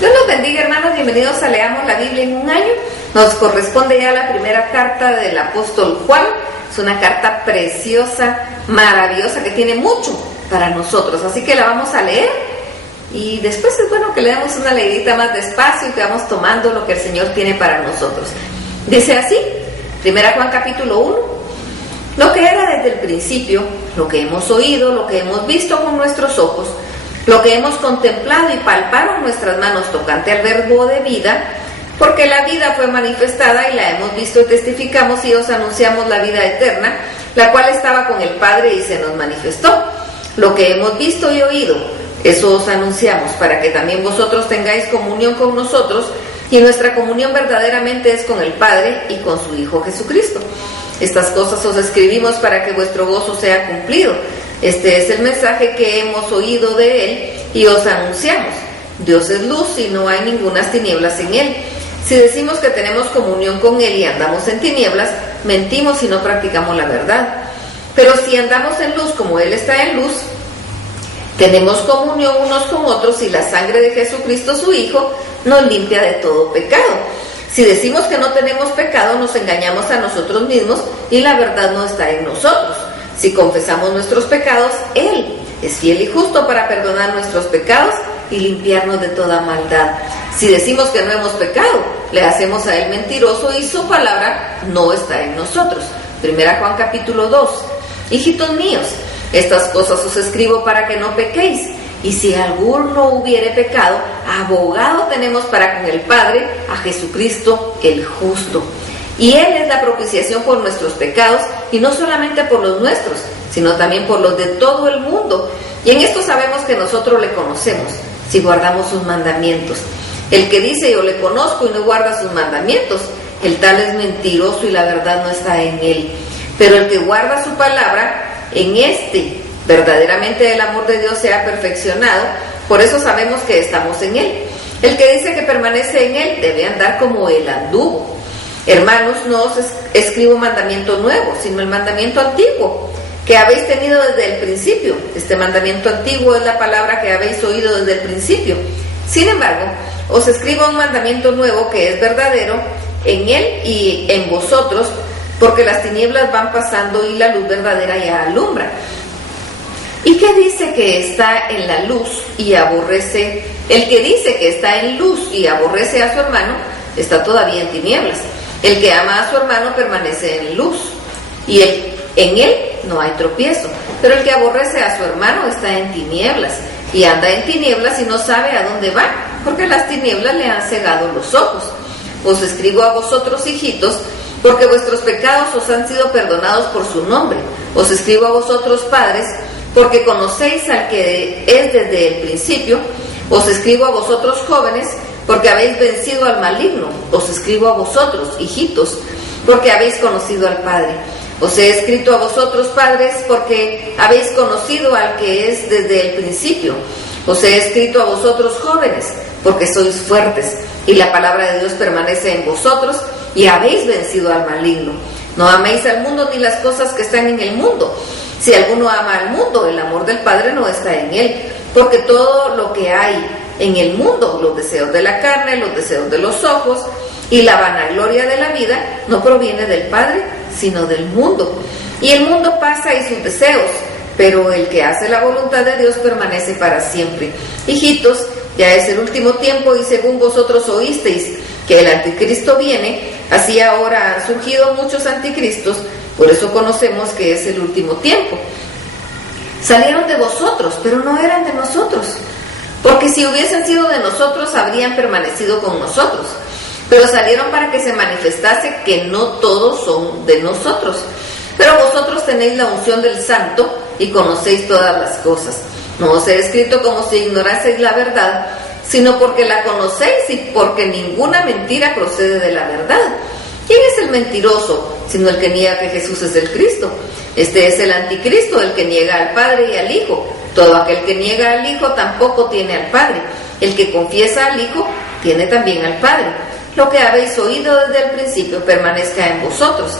Dios los bendiga, hermanos, bienvenidos a Leamos la Biblia en un año. Nos corresponde ya la primera carta del apóstol Juan. Es una carta preciosa, maravillosa, que tiene mucho para nosotros, así que la vamos a leer y después es bueno que le demos una leidita más despacio y que vamos tomando lo que el Señor tiene para nosotros. Dice así, 1 Juan capítulo 1: lo que era desde el principio, lo que hemos oído, lo que hemos visto con nuestros ojos, lo que hemos contemplado y palparon nuestras manos tocante al verbo de vida, porque la vida fue manifestada y la hemos visto y testificamos y os anunciamos la vida eterna, la cual estaba con el Padre y se nos manifestó. Lo que hemos visto y oído, eso os anunciamos, para que también vosotros tengáis comunión con nosotros, y nuestra comunión verdaderamente es con el Padre y con su Hijo Jesucristo. Estas cosas os escribimos para que vuestro gozo sea cumplido. Este es el mensaje que hemos oído de Él y os anunciamos. Dios es luz y no hay ningunas tinieblas en Él. Si decimos que tenemos comunión con Él y andamos en tinieblas, mentimos y no practicamos la verdad. Pero si andamos en luz como Él está en luz, tenemos comunión unos con otros y la sangre de Jesucristo su Hijo nos limpia de todo pecado. Si decimos que no tenemos pecado, nos engañamos a nosotros mismos y la verdad no está en nosotros. Si confesamos nuestros pecados, Él es fiel y justo para perdonar nuestros pecados y limpiarnos de toda maldad. Si decimos que no hemos pecado, le hacemos a Él mentiroso y su palabra no está en nosotros. 1 Juan capítulo 2. Hijitos míos, estas cosas os escribo para que no pequéis. Y si alguno hubiere pecado, abogado tenemos para con el Padre, a Jesucristo el justo. Y Él es la propiciación por nuestros pecados, y no solamente por los nuestros, sino también por los de todo el mundo. Y en esto sabemos que nosotros le conocemos, si guardamos sus mandamientos. El que dice yo le conozco y no guarda sus mandamientos, el tal es mentiroso y la verdad no está en él. Pero el que guarda su palabra, en este verdaderamente el amor de Dios se ha perfeccionado, por eso sabemos que estamos en Él. El que dice que permanece en Él debe andar como Él anduvo. Hermanos, no os escribo mandamiento nuevo, sino el mandamiento antiguo, que habéis tenido desde el principio. Este mandamiento antiguo es la palabra que habéis oído desde el principio. Sin embargo, os escribo un mandamiento nuevo que es verdadero en Él y en vosotros, porque las tinieblas van pasando y la luz verdadera ya alumbra. ¿Y qué dice que está en la luz y aborrece? El que dice que está en luz y aborrece a su hermano, está todavía en tinieblas. El que ama a su hermano permanece en luz, y en él no hay tropiezo. Pero el que aborrece a su hermano está en tinieblas, y anda en tinieblas y no sabe a dónde va, porque las tinieblas le han cegado los ojos. Os escribo a vosotros, hijitos, porque vuestros pecados os han sido perdonados por su nombre. Os escribo a vosotros, padres, porque conocéis al que es desde el principio. Os escribo a vosotros, jóvenes, porque habéis vencido al maligno. Os escribo a vosotros, hijitos, porque habéis conocido al Padre. Os he escrito a vosotros, padres, porque habéis conocido al que es desde el principio. Os he escrito a vosotros, jóvenes, porque sois fuertes, y la palabra de Dios permanece en vosotros, y habéis vencido al maligno. No améis al mundo ni las cosas que están en el mundo. Si alguno ama al mundo, el amor del Padre no está en él, porque todo lo que hay en el mundo, los deseos de la carne, los deseos de los ojos y la vanagloria de la vida, no proviene del Padre, sino del mundo. Y el mundo pasa y sus deseos, pero el que hace la voluntad de Dios permanece para siempre. Hijitos, ya es el último tiempo, y según vosotros oísteis que el anticristo viene, así ahora han surgido muchos anticristos. Por eso conocemos que es el último tiempo. Salieron de vosotros, pero no eran de nosotros, porque si hubiesen sido de nosotros, habrían permanecido con nosotros. Pero salieron para que se manifestase que no todos son de nosotros. Pero vosotros tenéis la unción del Santo y conocéis todas las cosas. No os he escrito como si ignoraseis la verdad, sino porque la conocéis y porque ninguna mentira procede de la verdad. ¿Quién es el mentiroso, sino el que niega que Jesús es el Cristo? Este es el anticristo, el que niega al Padre y al Hijo. Todo aquel que niega al Hijo tampoco tiene al Padre. El que confiesa al Hijo tiene también al Padre. Lo que habéis oído desde el principio permanezca en vosotros.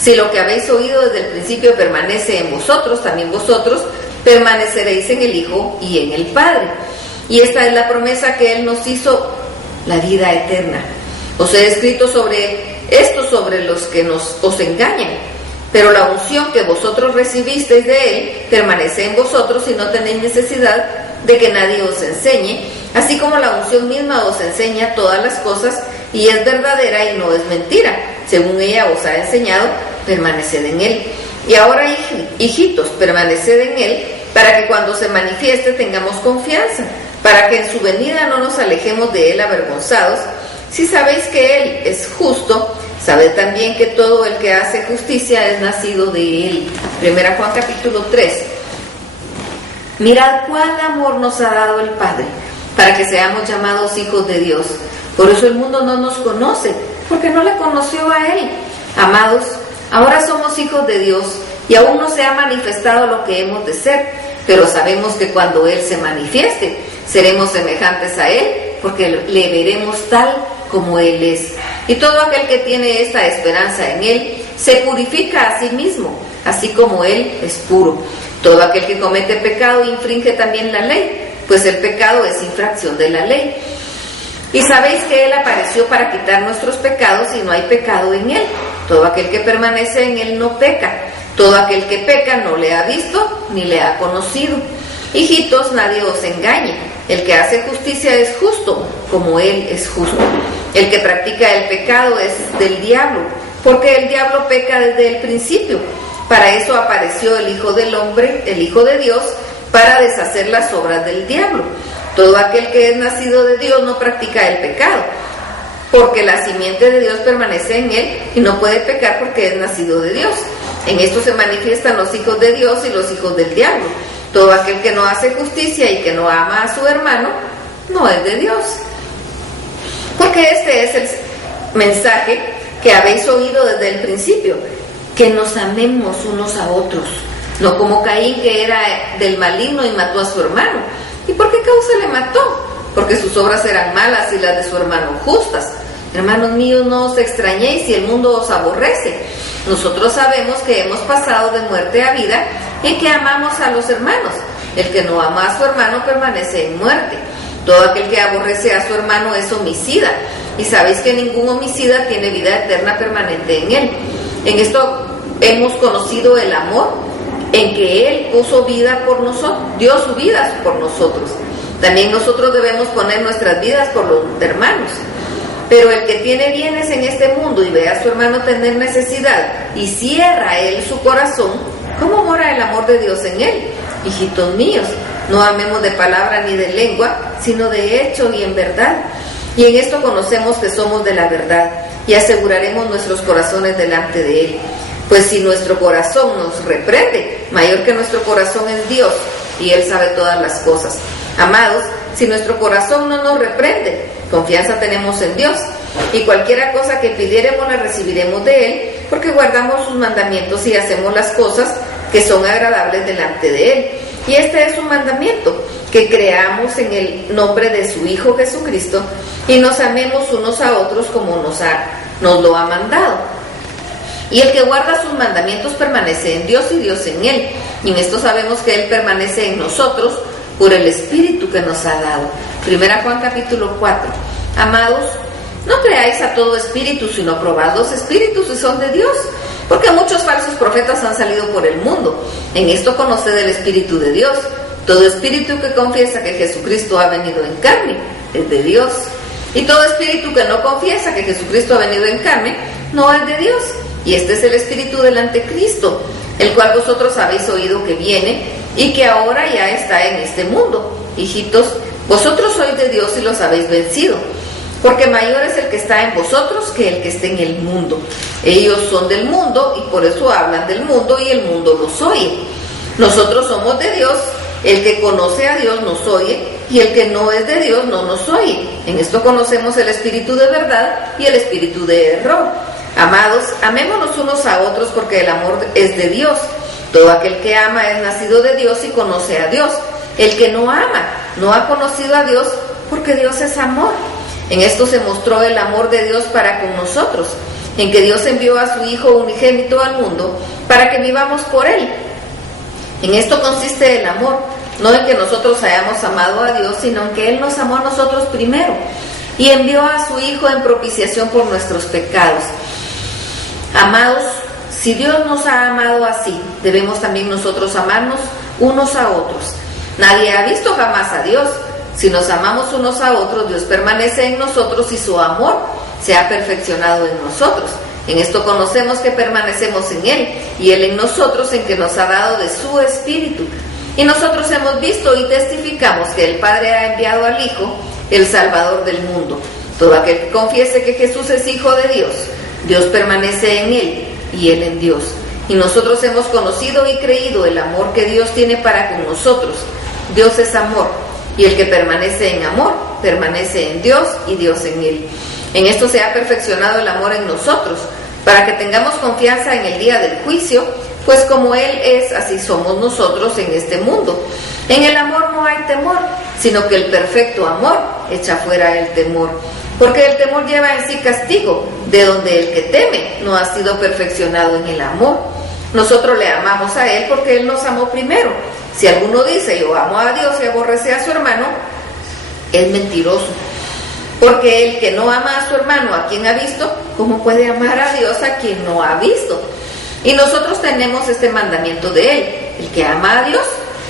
Si lo que habéis oído desde el principio permanece en vosotros, también vosotros permaneceréis en el Hijo y en el Padre. Y esta es la promesa que Él nos hizo la vida eterna. Os he escrito sobre esto, sobre los que os engañan, pero la unción que vosotros recibisteis de Él permanece en vosotros y no tenéis necesidad de que nadie os enseñe, así como la unción misma os enseña todas las cosas y es verdadera y no es mentira. Según ella os ha enseñado, permaneced en Él. Y ahora, hijitos, permaneced en Él, para que cuando se manifieste tengamos confianza, para que en su venida no nos alejemos de Él avergonzados. Si sabéis que Él es justo, sabed también que todo el que hace justicia es nacido de Él. 1 Juan capítulo 3. Mirad cuál amor nos ha dado el Padre, para que seamos llamados hijos de Dios. Por eso el mundo no nos conoce, porque no le conoció a Él. Amados, ahora somos hijos de Dios, y aún no se ha manifestado lo que hemos de ser, pero sabemos que cuando Él se manifieste, seremos semejantes a Él, porque le veremos tal como Él es. Y todo aquel que tiene esta esperanza en Él, se purifica a sí mismo, así como Él es puro. Todo aquel que comete pecado infringe también la ley, pues el pecado es infracción de la ley. Y sabéis que Él apareció para quitar nuestros pecados y no hay pecado en Él. Todo aquel que permanece en Él no peca. Todo aquel que peca no le ha visto ni le ha conocido. Hijitos, nadie os engañe. El que hace justicia es justo, como Él es justo. El que practica el pecado es del diablo, porque el diablo peca desde el principio. Para eso apareció el Hijo del Hombre, el Hijo de Dios, para deshacer las obras del diablo. Todo aquel que es nacido de Dios no practica el pecado, porque la simiente de Dios permanece en él y no puede pecar porque es nacido de Dios. En esto se manifiestan los hijos de Dios y los hijos del diablo. Todo aquel que no hace justicia y que no ama a su hermano, no es de Dios. Porque este es el mensaje que habéis oído desde el principio, que nos amemos unos a otros, no como Caín, que era del maligno y mató a su hermano. ¿Y por qué causa le mató? Porque sus obras eran malas y las de su hermano justas. Hermanos míos, no os extrañéis si el mundo os aborrece. Nosotros sabemos que hemos pasado de muerte a vida y que amamos a los hermanos. El que no ama a su hermano permanece en muerte. Todo aquel que aborrece a su hermano es homicida. Y sabéis que ningún homicida tiene vida eterna permanente en él. En esto hemos conocido el amor, en que Él puso vida por nosotros, dio su vida por nosotros. También nosotros debemos poner nuestras vidas por los hermanos. Pero el que tiene bienes en este mundo y ve a su hermano tener necesidad y cierra él su corazón, ¿cómo mora el amor de Dios en él? Hijitos míos, no amemos de palabra ni de lengua, sino de hecho y en verdad. Y en esto conocemos que somos de la verdad y aseguraremos nuestros corazones delante de Él. Pues si nuestro corazón nos reprende, mayor que nuestro corazón es Dios, y Él sabe todas las cosas. Amados, si nuestro corazón no nos reprende, confianza tenemos en Dios, y cualquiera cosa que pidiéremos la recibiremos de Él, porque guardamos sus mandamientos y hacemos las cosas que son agradables delante de Él. Y este es un mandamiento, que creamos en el nombre de su Hijo Jesucristo, y nos amemos unos a otros como nos lo ha mandado. Y el que guarda sus mandamientos permanece en Dios y Dios en él. Y en esto sabemos que Él permanece en nosotros por el Espíritu que nos ha dado. 1 Juan capítulo 4. Amados, no creáis a todo espíritu, sino probad los espíritus si son de Dios, porque muchos falsos profetas han salido por el mundo. En esto conoced el Espíritu de Dios. Todo espíritu que confiesa que Jesucristo ha venido en carne es de Dios. Y todo espíritu que no confiesa que Jesucristo ha venido en carne no es de Dios. Y este es el espíritu del anticristo, el cual vosotros habéis oído que viene y que ahora ya está en este mundo. Hijitos, vosotros sois de Dios y los habéis vencido, porque mayor es el que está en vosotros que el que está en el mundo. Ellos son del mundo y por eso hablan del mundo y el mundo los oye. Nosotros somos de Dios, el que conoce a Dios nos oye y el que no es de Dios no nos oye. En esto conocemos el espíritu de verdad y el espíritu de error. Amados, amémonos unos a otros porque el amor es de Dios. Todo aquel que ama es nacido de Dios y conoce a Dios. El que no ama no ha conocido a Dios porque Dios es amor. En esto se mostró el amor de Dios para con nosotros, en que Dios envió a su Hijo unigénito al mundo para que vivamos por Él. En esto consiste el amor, no en que nosotros hayamos amado a Dios, sino en que Él nos amó a nosotros primero y envió a su Hijo en propiciación por nuestros pecados. Amados, si Dios nos ha amado así, debemos también nosotros amarnos unos a otros. Nadie ha visto jamás a Dios. Si nos amamos unos a otros, Dios permanece en nosotros y su amor se ha perfeccionado en nosotros. En esto conocemos que permanecemos en Él y Él en nosotros, en que nos ha dado de su Espíritu. Y nosotros hemos visto y testificamos que el Padre ha enviado al Hijo, el Salvador del mundo. Todo aquel que confiese que Jesús es Hijo de Dios, Dios permanece en Él y Él en Dios. Y nosotros hemos conocido y creído el amor que Dios tiene para con nosotros. Dios es amor, y el que permanece en amor, permanece en Dios y Dios en Él. En esto se ha perfeccionado el amor en nosotros, para que tengamos confianza en el día del juicio, pues como Él es, así somos nosotros en este mundo. En el amor no hay temor, sino que el perfecto amor echa fuera el temor, porque el temor lleva en sí castigo, de donde el que teme no ha sido perfeccionado en el amor. Nosotros le amamos a Él porque Él nos amó primero. Si alguno dice yo amo a Dios y aborrece a su hermano, es mentiroso. Porque el que no ama a su hermano, a quien ha visto, ¿cómo puede amar a Dios a quien no ha visto? Y nosotros tenemos este mandamiento de Él: el que ama a Dios,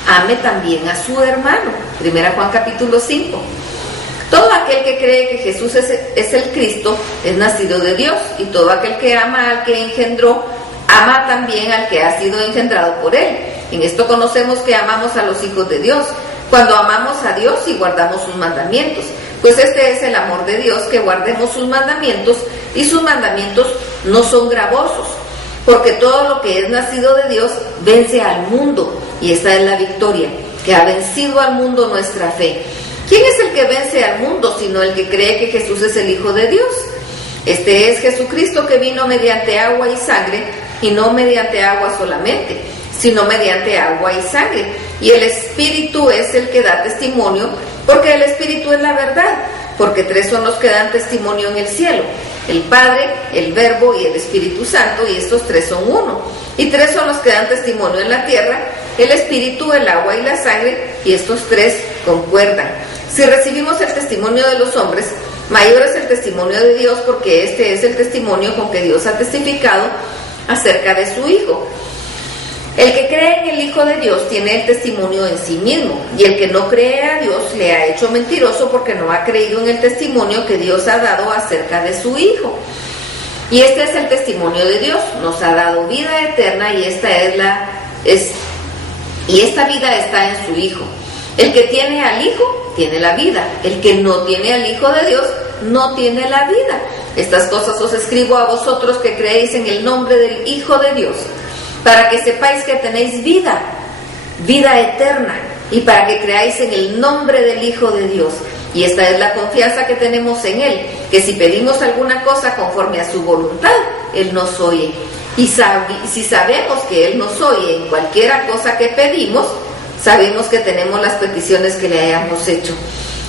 ame también a su hermano. 1 Juan capítulo 5. Todo aquel que cree que Jesús es el Cristo es nacido de Dios, y todo aquel que ama al que engendró, ama también al que ha sido engendrado por Él. En esto conocemos que amamos a los hijos de Dios, cuando amamos a Dios y guardamos sus mandamientos. Pues este es el amor de Dios, que guardemos sus mandamientos, y sus mandamientos no son gravosos, porque todo lo que es nacido de Dios vence al mundo, y esta es la victoria, que ha vencido al mundo, nuestra fe. ¿Quién es el que vence al mundo, sino el que cree que Jesús es el Hijo de Dios? Este es Jesucristo, que vino mediante agua y sangre, y no mediante agua solamente, sino mediante agua y sangre. Y el Espíritu es el que da testimonio, porque el Espíritu es la verdad, porque tres son los que dan testimonio en el cielo: el Padre, el Verbo y el Espíritu Santo, y estos tres son uno. Y tres son los que dan testimonio en la tierra: el Espíritu, el agua y la sangre, y estos tres concuerdan. Si recibimos el testimonio de los hombres, mayor es el testimonio de Dios, porque este es el testimonio con que Dios ha testificado acerca de su Hijo. El que cree en el Hijo de Dios tiene el testimonio en sí mismo, y el que no cree a Dios le ha hecho mentiroso, porque no ha creído en el testimonio que Dios ha dado acerca de su Hijo. Y este es el testimonio de Dios: nos ha dado vida eterna, y esta vida está en su Hijo. El que tiene al Hijo tiene la vida; el que no tiene al Hijo de Dios no tiene la vida. Estas cosas os escribo a vosotros que creéis en el nombre del Hijo de Dios, para que sepáis que tenéis vida eterna, y para que creáis en el nombre del Hijo de Dios. Y esta es la confianza que tenemos en Él, que si pedimos alguna cosa conforme a su voluntad, Él nos oye. Y si sabemos que Él nos oye en cualquiera cosa que pedimos, sabemos que tenemos las peticiones que le hayamos hecho.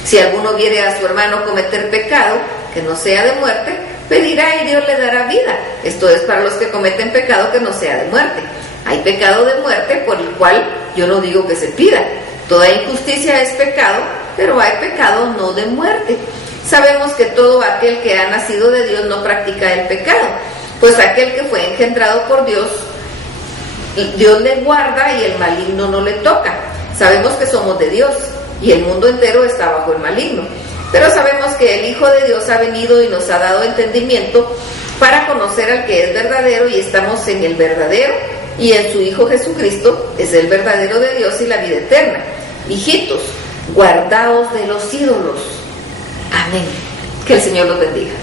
Si alguno viere a su hermano cometer pecado que no sea de muerte, pedirá y Dios le dará vida. Esto es para los que cometen pecado que no sea de muerte. Hay pecado de muerte, por el cual yo no digo que se pida. Toda injusticia es pecado, pero hay pecado no de muerte. Sabemos que todo aquel que ha nacido de Dios no practica el pecado, pues aquel que fue engendrado por Dios, Dios le guarda y el maligno no le toca. Sabemos que somos de Dios, y el mundo entero está bajo el maligno. Pero sabemos que el Hijo de Dios ha venido y nos ha dado entendimiento para conocer al que es verdadero, y estamos en el verdadero, y en su Hijo Jesucristo es el verdadero de Dios y la vida eterna. Hijitos, guardaos de los ídolos. Amén. Que el Señor los bendiga.